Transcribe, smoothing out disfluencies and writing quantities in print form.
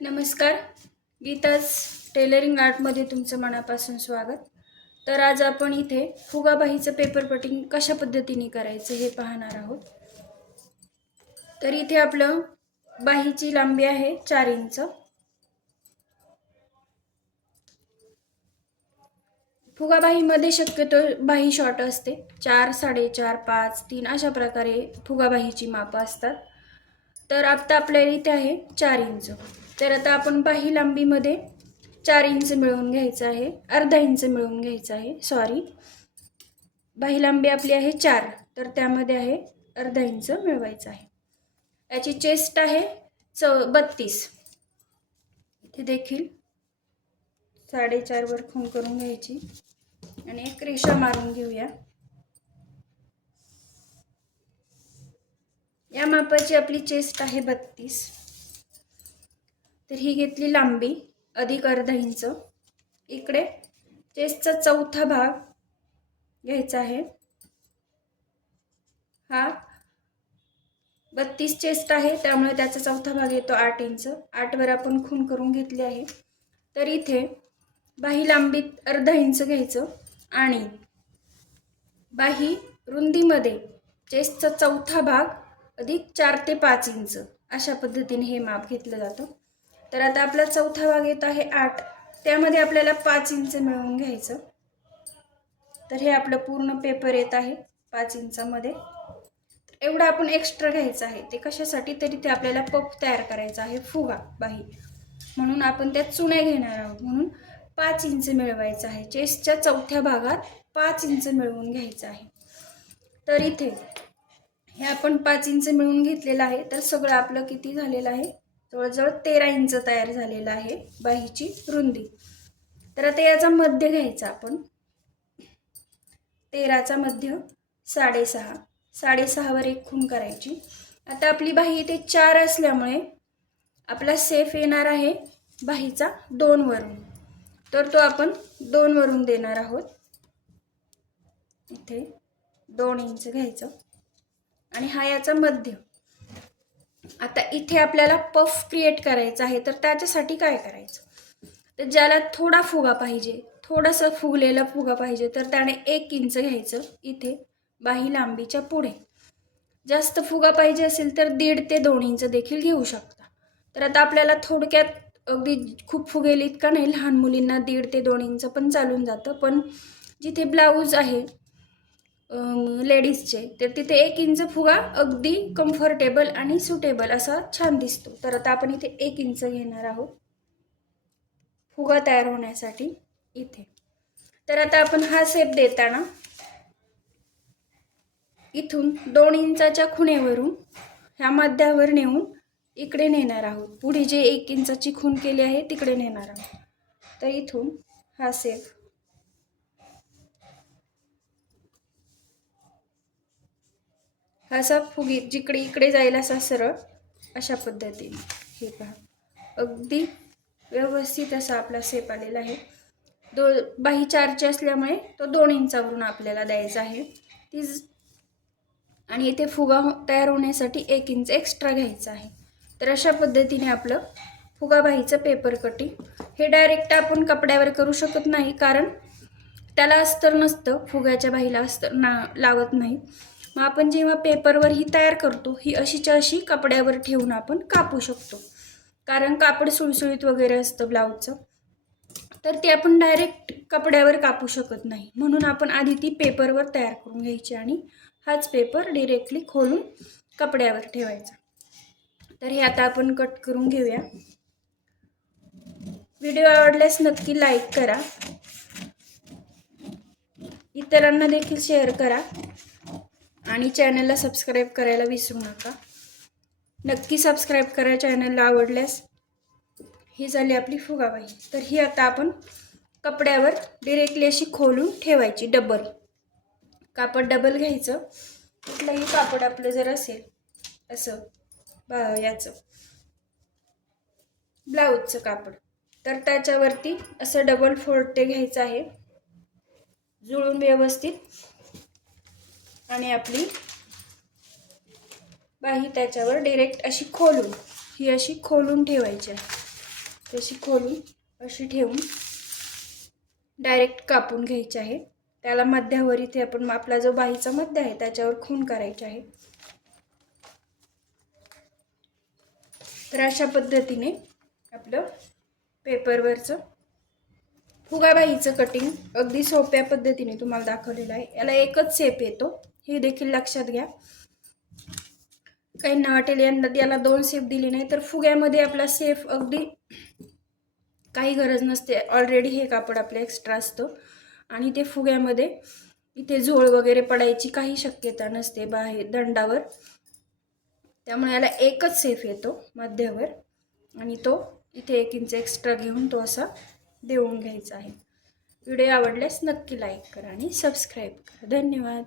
नमस्कार. गीताज टेलरिंग आर्टमध्ये तुमचं मनापासून स्वागत. तर आज आपण इथे फुगाबाहीचं पेपर कटिंग कशा पद्धतीने करायचं हे पाहणार आहोत. तर इथे आपलं बाहीची लांबी आहे 4 इंच. फुगाबाहीमध्ये शक्यतो बाही शॉर्ट असते. 4, 4.5, 5, 3 अशा प्रकारे फुगाबाहीची मापं असतात. तर आता आपल्याला इथे आहे 4 इंच. तर आता आपण बाही लांबीमध्ये 4 इंच मिळवून घ्यायचं आहे, अर्धा इंच मिळवून घ्यायचं आहे. बाही लांबी आपली आहे 4, तर त्यामध्ये आहे अर्धा इंच मिळवायचं आहे. याची चेस्ट आहे 32. इथे देखील 4.5 वर खूण करून घ्यायची आणि एक रेषा मारून घेऊया. या मापाची आपली चेस्ट आहे 32. तर ही घेतली लांबी अधिक अर्धा इंच. इकडे चेस्टचा चौथा भाग घ्यायचा आहे. हा 32 चेस्ट आहे, त्यामुळे त्याचा चौथा भाग येतो 8 इंच. 8 वर आपण खूण करून घेतली आहे. तर इथे बाही लांबीत अर्धा इंच घ्यायचं आणि बाही रुंदीमध्ये चेस्टचा चौथा भाग अधिक 4 ते 5 इंच अशा पद्धतीने हे माप घेतलं जातं. तर आता आपला चौथा भाग येत आहे 8, त्यामध्ये आपल्याला 5 इंच मिळवून घ्यायचं. तर हे आपलं पूर्ण पेपर येत आहे 5 इंचामध्ये. एवढं आपण एक्स्ट्रा घ्यायचं आहे. ते कशासाठी, तरी ते आपल्याला पफ तयार करायचा आहे, फुगा बाही, म्हणून आपण त्यात चुन्या घेणार आहोत. म्हणून 5 इंच मिळवायचं आहे. चेस्टच्या चौथ्या भागात 5 इंच मिळवून घ्यायचं आहे. तर इथे हे आपण 5 इंच मिळवून घेतलेलं आहे. तर सगळं आपलं किती झालेलं आहे, जवळजवळ 13 इंच तयार झालेलं आहे बाहीची रुंदी. तर आता याचा मध्य घ्यायचा आपण. 13चा मध्य 6.5. 6.5 वर एक खूण करायची. आता आपली बाही इथे 4 असल्यामुळे आपला सेफ येणार आहे बाहीचा 2 वरून. तर तो आपण 2 वरून देणार आहोत. इथे 2 इंच घ्यायचं आणि हा याचा मध्य. आता इथे आपल्याला पफ क्रिएट करायचा आहे. तर त्याच्यासाठी काय करायचं, तर ज्याला थोडा फुगा पाहिजे, थोडासा फुगलेला फुगा पाहिजे, तर त्याने 1 इंच घ्यायचं इथे बाही लांबीच्या पुढे. जास्त फुगा पाहिजे असेल तर 1.5 ते 2 इंच देखील घेऊ शकता. तर आता आपल्याला थोडक्यात अगदी खूप फुगेल इतका नाही, लहान मुलींना 1.5 ते 2 इंच पण चालून जातं. पण जिथे ब्लाऊज आहे लेडीजचे, तर तिथे 1 इंच फुगा अगदी कम्फर्टेबल आणि सुटेबल असा छान दिसतो. तर आता आपण इथे 1 इंच घेणार आहोत फुगा तयार होण्यासाठी इथे. तर आता आपण हा शेप देताना इथून 2 इंचाच्या खुणेवरून ह्या मध्यावर नेऊन इकडे नेणार आहोत. पुढे जे 1 इंचाची खूण केली आहे तिकडे नेणार आहोत. तर इथून हा शेप असा फुगी जिकडे इकडे जाईल असा सरळ अशा पद्धतीने हे पहा, अगदी व्यवस्थित असा आपला शेप आलेला आहे. बाही 4ची असल्यामुळे तो 2 इंचावरून आपल्याला द्यायचा आहे. आणि इथे फुगा तयार होण्यासाठी 1 इंच एक्स्ट्रा घ्यायचा आहे. तर अशा पद्धतीने आपलं फुगाबाहीचं पेपर कटिंग हे डायरेक्ट आपण कपड्यावर करू शकत नाही, कारण त्याला अस्तर नसतं, फुग्याच्या बाहीला अस्तर लावत नाही. मग आपण जेव्हा पेपरवर ही तयार करतो, ही अशीच्या अशी कपड्यावर ठेवून आपण कापू शकतो, कारण कापड सुळसुळीत वगैरे असतं ब्लाऊजचं. तर ते आपण डायरेक्ट कपड्यावर कापू शकत नाही. म्हणून आपण आधी ती पेपरवर तयार करून घ्यायची आणि हाच पेपर डायरेक्टली खोलून कपड्यावर ठेवायचा. तर हे आता आपण कट करून घेऊया. व्हिडिओ आवडल्यास नक्की लाईक करा, इतरांना देखील शेअर करा आणि चॅनलला सबस्क्राईब करायला विसरू नका. नक्की सबस्क्राईब करा चॅनलला आवडल्यास. ही झाली आपली फुगाबाही. तर ही आता आपण कपड्यावर डायरेक्टली अशी खोलून ठेवायची. डबल कापड डबल घ्यायचं. कुठलंही कापड आपलं जर असेल असं याचं ब्लाऊजचं कापड, तर त्याच्यावरती असं डबल फोल्ड घ्यायचं आहे जुळून व्यवस्थित, आणि आपली बाही त्याच्यावर डायरेक्ट अशी खोलून ही अशी खोलून ठेवायची आहे. तशी खोलून अशी ठेवून डायरेक्ट कापून घ्यायची आहे. त्याला मध्यावर इथे आपण आपला जो बाहीचा मध्य आहे त्याच्यावर खून करायचे आहे. तर अशा पद्धतीने आपलं पेपरवरचं फुगाबाईचं कटिंग अगदी सोप्या पद्धतीने तुम्हाला दाखवलेलं आहे. याला एकच शेप येतो, हे देखील लक्षात घ्या. काहींना वाटेल याला 2 शेप दिले नाही, तर फुग्यामध्ये आपला शेप अगदी काही गरज नसते. ऑलरेडी हे कापड आपलं एक्स्ट्रा असतं आणि ते फुग्यामध्ये इथे झोळ वगैरे पडायची काही शक्यता नसते बाहेर दंडावर. त्यामुळे याला एकच शेप येतो मध्यावर आणि तो इथे 1 इंच एक्स्ट्रा घेऊन तो असा देऊन घ्यायचा आहे. व्हिडिओ आवडल्यास नक्की लाईक करा आणि सबस्क्राईब करा. धन्यवाद.